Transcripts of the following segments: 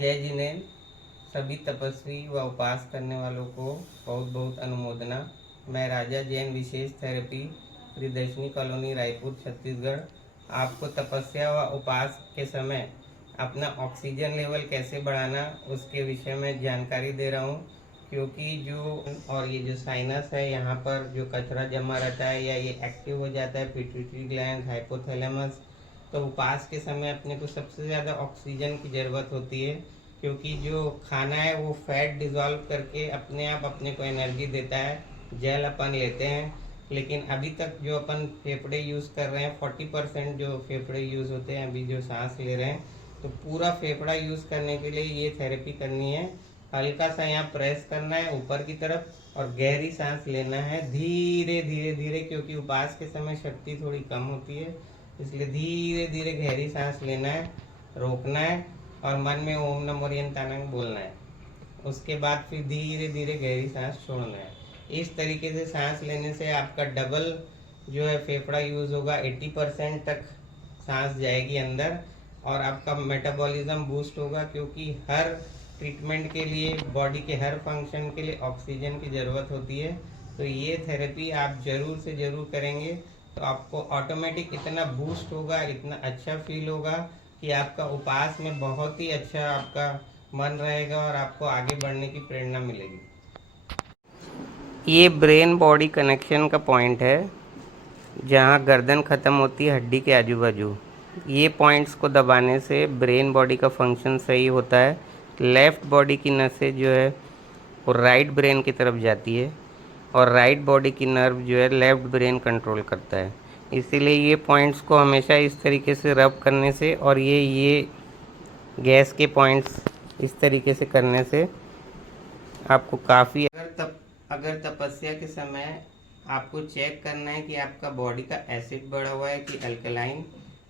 जय जिनेन्द्र। सभी तपस्वी व उपास करने वालों को बहुत बहुत अनुमोदना। मैं राजा जैन विशेष थेरेपी प्रियदर्शनी कॉलोनी रायपुर छत्तीसगढ़ आपको तपस्या व उपास के समय अपना ऑक्सीजन लेवल कैसे बढ़ाना उसके विषय में जानकारी दे रहा हूँ। क्योंकि ये जो साइनस है, यहाँ पर जो कचरा जमा रहता है या ये एक्टिव हो जाता है, पिट्यूटरी ग्लैंड, हाइपोथैलेमस, तो उपास के समय अपने को सबसे ज़्यादा ऑक्सीजन की ज़रूरत होती है। क्योंकि जो खाना है वो फैट डिज़ोल्व करके अपने आप अपने को एनर्जी देता है, जल अपन लेते हैं। लेकिन अभी तक जो अपन फेफड़े यूज़ कर रहे हैं, 40% जो फेफड़े यूज़ होते हैं, अभी जो सांस ले रहे हैं, तो पूरा फेफड़ा यूज़ करने के लिए ये थेरेपी करनी है। हल्का सा यहाँ प्रेस करना है ऊपर की तरफ और गहरी सांस लेना है, धीरे धीरे धीरे, क्योंकि उपास के समय शक्ति थोड़ी कम होती है, इसलिए धीरे धीरे गहरी सांस लेना है, रोकना है और मन में ओम नमो ओरियंतानंग बोलना है। उसके बाद फिर धीरे धीरे गहरी सांस छोड़ना है। इस तरीके से सांस लेने से आपका डबल जो है फेफड़ा यूज़ होगा, 80% तक सांस जाएगी अंदर और आपका मेटाबॉलिज्म बूस्ट होगा। क्योंकि हर ट्रीटमेंट के लिए, बॉडी के हर फंक्शन के लिए ऑक्सीजन की ज़रूरत होती है। तो ये थेरेपी आप ज़रूर से ज़रूर करेंगे तो आपको ऑटोमेटिक इतना बूस्ट होगा, इतना अच्छा फील होगा कि आपका उपास में बहुत ही अच्छा आपका मन रहेगा और आपको आगे बढ़ने की प्रेरणा मिलेगी। ये ब्रेन बॉडी कनेक्शन का पॉइंट है, जहाँ गर्दन ख़त्म होती है हड्डी के आजू बाजू। ये पॉइंट्स को दबाने से ब्रेन बॉडी का फंक्शन सही होता है। लेफ़्ट बॉडी की नसें जो है वो राइट ब्रेन की तरफ जाती है और राइट बॉडी की नर्व जो है लेफ़्ट ब्रेन कंट्रोल करता है। इसीलिए ये पॉइंट्स को हमेशा इस तरीके से रब करने से और ये गैस के पॉइंट्स इस तरीके से करने से आपको काफ़ी, अगर तपस्या के समय आपको चेक करना है कि आपका बॉडी का एसिड बढ़ा हुआ है कि अल्कलाइन,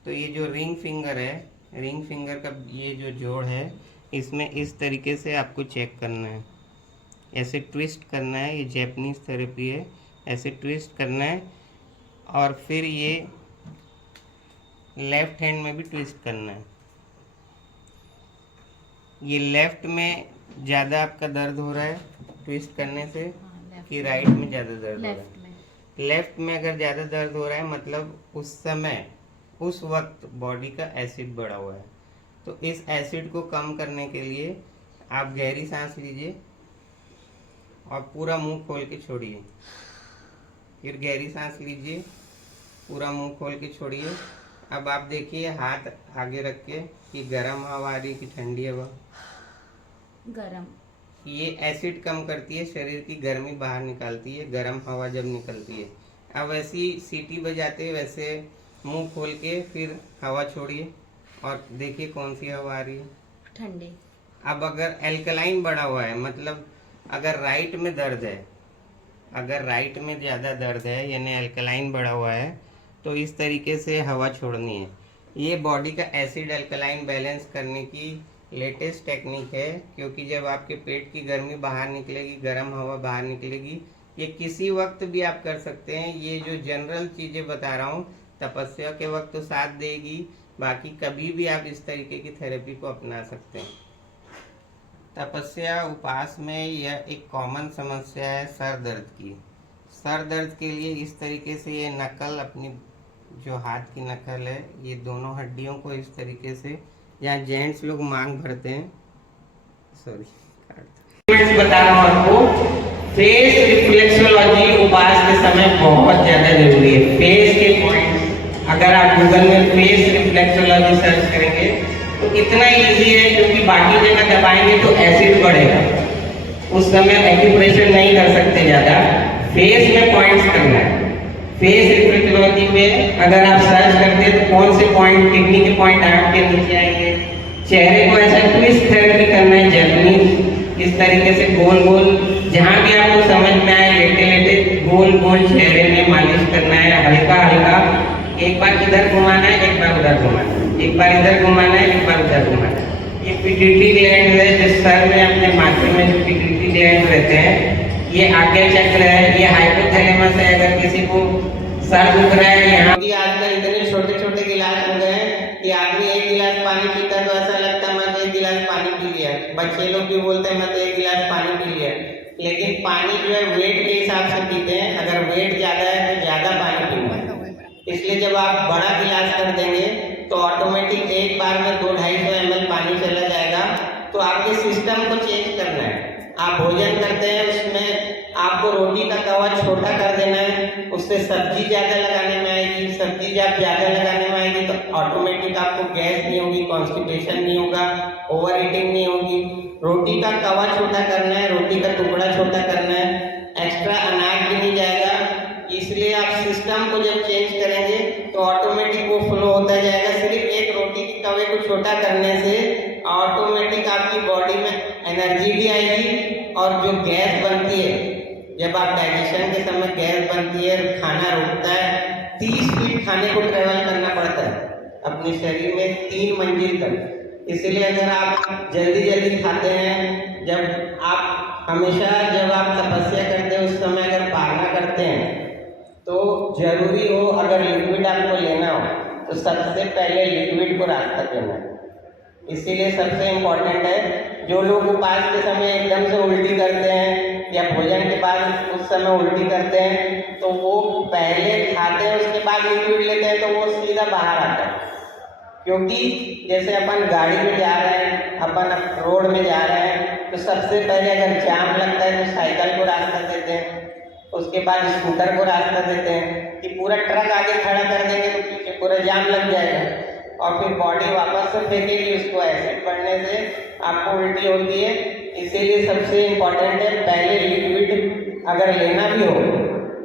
तो ये जो रिंग फिंगर है, रिंग फिंगर का ये जो जोड़ है, इसमें इस तरीके से आपको चेक करना है, ऐसे ट्विस्ट करना है। ये जैपनीज़ थेरेपी है, ऐसे ट्विस्ट करना है और फिर ये लेफ़्ट हैंड में भी ट्विस्ट करना है। ये लेफ़्ट में ज़्यादा आपका दर्द हो रहा है ट्विस्ट करने से कि राइट में ज़्यादा दर्द हो रहा है? लेफ़्ट में अगर ज़्यादा दर्द हो रहा है मतलब उस समय, उस वक्त बॉडी का एसिड बढ़ा हुआ है। तो इस एसिड को कम करने के लिए आप गहरी सांस लीजिए और पूरा मुंह खोल के छोड़िए। फिर गहरी सांस लीजिए, पूरा मुंह खोल के छोड़िए। अब आप देखिए हाथ आगे रख के कि गर्म हवा आ रही कि ठंडी हवा? गरम। ये एसिड कम करती है, शरीर की गर्मी बाहर निकालती है, गर्म हवा जब निकलती है। अब ऐसी सीटी बजाते वैसे मुंह खोल के फिर हवा छोड़िए और देखिए कौन सी हवा आ रही है? ठंडी। अब अगर एल्कलाइन बढ़ा हुआ है, मतलब अगर राइट में दर्द है, अगर राइट में ज़्यादा दर्द है यानी एल्कलाइन बढ़ा हुआ है, तो इस तरीके से हवा छोड़नी है। ये बॉडी का एसिड अल्कलाइन बैलेंस करने की लेटेस्ट टेक्निक है। क्योंकि जब आपके पेट की गर्मी बाहर निकलेगी, गर्म हवा बाहर निकलेगी, ये किसी वक्त भी आप कर सकते हैं। ये जो जनरल चीज़ें बता रहा हूँ, तपस्या के वक्त तो साथ देगी, बाकी कभी भी आप इस तरीके की थेरेपी को अपना सकते हैं। तपस्या उपास में यह एक कॉमन समस्या है सर दर्द की। सर दर्द के लिए इस तरीके से ये नकल, अपनी जो हाथ की नकल है, ये दोनों हड्डियों को इस तरीके से, यहाँ जेंट्स लोग मांग भरते हैं, बता रहा हूँ आपको। फेस रिफ्लेक्सोलॉजी उपास के समय बहुत ज़्यादा जरूरी है। फेस के पॉइंट्स अगर आप गूगल में फेस रिफ्लेक्सोलॉजी सर्च करेंगे तो इतना इजी है, क्योंकि बाकी जगह दबाएंगे तो एसिड बढ़ेगा, उस समय एक्यूप्रेशर नहीं कर सकते ज़्यादा। फेस में पॉइंट्स करना है। फेस रिफ्लेक्सोलॉजी में अगर आप सर्च करते हैं तो कौन से पॉइंट, किडनी के पॉइंट आंख के नीचे आएंगे। चेहरे को ऐसा ट्विस्ट थेरेपी करना है, जैपनीज, इस तरीके से गोल गोल, जहाँ भी आपको समझ में आए, लेटे लेटे गोल गोल चेहरे में मालिश करना है, हल्का हल्का। एक बार इधर घुमाना है, एक बार उधर घुमाना है, एक बार इधर घुमाना है, एक बार उधर घुमाना है। ये पिट्यूटरी ग्लैंड है, जो सर में, अपने माथे में जो पिट्यूटरी ग्लैंड रहते हैं, ये आज्ञा चक्र है, ये हाइपोथैलेमस है। अगर किसी को सर दुख रहा है, यहाँ भी आजकल इतने छोटे छोटे गिलास हो गए हैं कि आदमी एक गिलास पानी पीता तो ऐसा लगता है मैं एक गिलास गिलास पानी पी लिया, बच्चे लोग भी बोलते हैं मैं तो 1 गिलास पानी पी लिया, लेकिन पानी जो है वेट के हिसाब से पीते हैं। अगर वेट ज़्यादा है तो ज़्यादा पानी पीना है। इसलिए जब आप बड़ा गिलास कर देंगे तो ऑटोमेटिक एक बार में 200-250 ml पानी चला जाएगा। तो आपके सिस्टम को चेंज करना है। आप भोजन करते हैं उसमें आपको रोटी का तवा छोटा कर देना है, उससे सब्जी ज़्यादा लगाने में आएगी। सब्जी जब ज़्यादा लगाने में आएगी तो ऑटोमेटिक आपको गैस नहीं होगी, कॉन्स्टिपेशन नहीं होगा, ओवर ईटिंग नहीं होगी। रोटी का तवा छोटा करना है, रोटी का टुकड़ा छोटा करना है, एक्स्ट्रा अनाज भी नहीं जाएगा। इसलिए आप सिस्टम को जब चेंज करेंगे तो ऑटोमेटिक वो फ्लो होता जाएगा। सिर्फ एक रोटी के तवे को छोटा करने से ऑटोमेटिक आपकी बॉडी में एनर्जी भी आएगी और जो गैस बनती है, जब आप डाइजेशन के समय गैस बनती है, खाना रुकता है, 30 फीट खाने को ट्रेवल करना पड़ता है अपने शरीर में 3 मंजिल तक। इसलिए अगर आप जल्दी जल्दी खाते हैं, जब आप हमेशा जब आप तपस्या करते हैं उस समय अगर पालना करते हैं तो जरूरी हो अगर लिक्विड आपको लेना हो तो सबसे पहले लिक्विड को रास्ता देना है। इसीलिए सबसे इम्पोर्टेंट है, जो लोग उपास के समय एकदम से उल्टी करते हैं या भोजन के बाद उस समय उल्टी करते हैं तो वो पहले खाते हैं उसके बाद लिक्विड लेते हैं तो वो सीधा बाहर आता है। क्योंकि जैसे अपन गाड़ी में जा रहे हैं, अपन रोड में जा रहे हैं तो सबसे पहले अगर जाम लगता है तो साइकिल को रास्ता देते हैं, उसके बाद स्कूटर को रास्ता देते हैं कि पूरा ट्रक आगे खड़ा कर देंगे तो पीछे पूरा जाम लग जाएगा और फिर बॉडी वापस से फेंकेगी, उसको एसिड बढ़ने से आपको उल्टी होती है। इसीलिए सबसे इम्पोर्टेंट है पहले लिक्विड अगर लेना भी हो,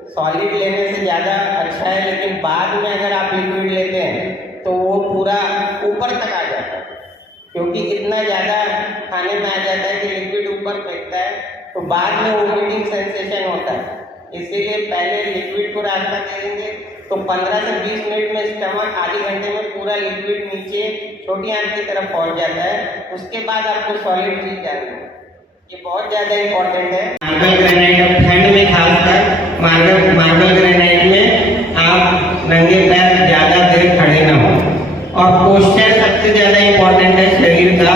सॉलिड लेने से ज़्यादा अच्छा है, लेकिन बाद में अगर आप लिक्विड लेते हैं तो वो पूरा ऊपर तक आ जाता है, क्योंकि इतना ज़्यादा खाने में आ जाता है कि लिक्विड ऊपर फेंकता है तो बाद में वोमिटिंग सेंसेशन होता है। इसीलिए पहले लिक्विड को रास्ता दे देंगे तो 15 से 20 मिनट में स्टमक आधे घंटे में पूरा लिक्विड नीचे छोटी आंत की तरफ पहुंच जाता है। उसके बाद आपको सॉलिड चीज डालना है, ये बहुत ज़्यादा इम्पोर्टेंट है। मार्बल ग्रेनाइट ठंड में खासकर मार्बल ग्रेनाइट में आप नंगे पैर ज़्यादा देर खड़े ना हो और पोस्चर सबसे ज़्यादा इम्पोर्टेंट है शरीर का।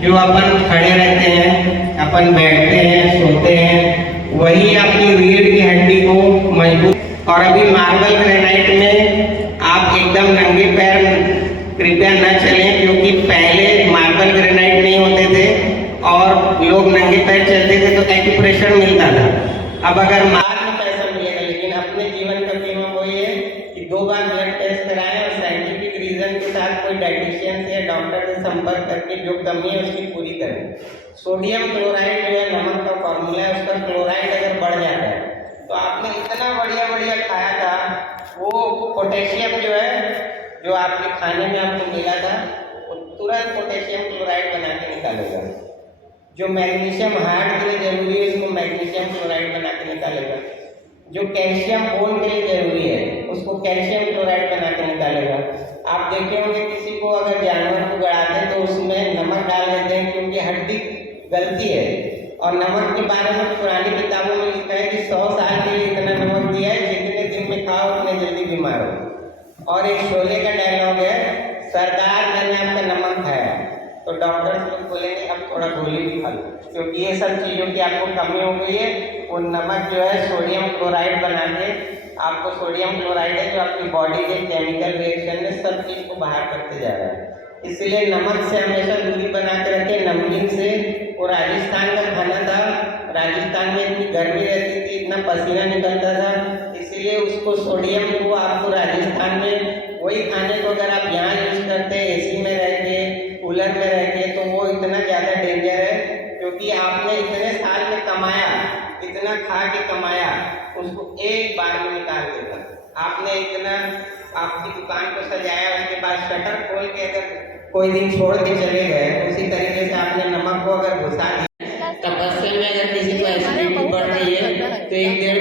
जो अपन खड़े रहते हैं, अपन बैठते हैं, सोते हैं, वही आपकी रीढ़ की हड्डी को मजबूत। और अभी मार्बल ग्रेनाइट में आप एकदम नंगे पैर कृपया न चलें, क्योंकि पहले मार्बल ग्रेनाइट नहीं होते थे और लोग नंगे पैर चलते थे तो एक्यूप्रेशर मिलता था। अब अगर बाद में पैसा मिलेगा, लेकिन अपने जीवन का बीमा वही है कि 2 बार ब्लड टेस्ट कराएं और साइंटिफिक रीजन के साथ कोई डाइटिशियन से या डॉक्टर से संपर्क करके जो कमी है उसकी पूरी करें। सोडियम क्लोराइड जो है नमक का फॉर्मूला है, उसका क्लोराइड अगर बढ़ जाता है तो आपने इतना बढ़िया खाया था, वो पोटेशियम जो है जो आपके खाने में आपको मिला था वो तुरंत पोटेशियम क्लोराइड बना के निकालेगा। जो मैग्नीशियम हार्ट के लिए जरूरी है उसको मैग्नीशियम क्लोराइड बना के निकालेगा। जो कैल्शियम बोन के लिए जरूरी है उसको कैल्शियम क्लोराइड बना के निकालेगा। आप देखे होंगे किसी को अगर जानवर को गड़ाते हैं तो उसमें नमक डाल देते हैं क्योंकि हड्डी गलती है। और नमक के बारे में पुरानी किताबों में लिखा है कि 100 साल के लिए इतना नमक दिया है, जितने दिन में खाओ उतने जल्दी बीमार हो। और एक शोले का डायलॉग है, सरदार मैंने आपका नमक खाया, तो डॉक्टर लोग बोलेंगे अब थोड़ा गोली भी खा लो, क्योंकि ये सब चीज़ों की आपको कमी हो गई है। वो नमक जो है सोडियम क्लोराइड बना के आपको, सोडियम क्लोराइड है जो आपकी बॉडी के केमिकल रिएक्शन में सब चीज़ को बाहर करते जा रहा है। इसलिए नमक से हमेशा दूरी बना के रखें, नमकीन से। वो राजस्थान का खाना था, राजस्थान में इतनी गर्मी रहती थी, इतना पसीना निकलता था, इसीलिए उसको सोडियम को आपको राजस्थान में वही खाने को अगर आप यहाँ यूज करते हैं एसी में रह के, कूलर में रह के, तो वो इतना ज़्यादा डेंजर है। क्योंकि आपने इतने साल में कमाया, इतना खा के कमाया, उसको एक बार में निकाल देता। आपने इतना आपकी दुकान को सजाया, उसके बाद शटर खोल के अगर कोई दिन छोड़ के चले गए, उसी तरीके से आपने नमक को अगर घुसा दिया। तपस्या में अगर किसी को एसिडिटी बढ़ रही है तो 1-1.5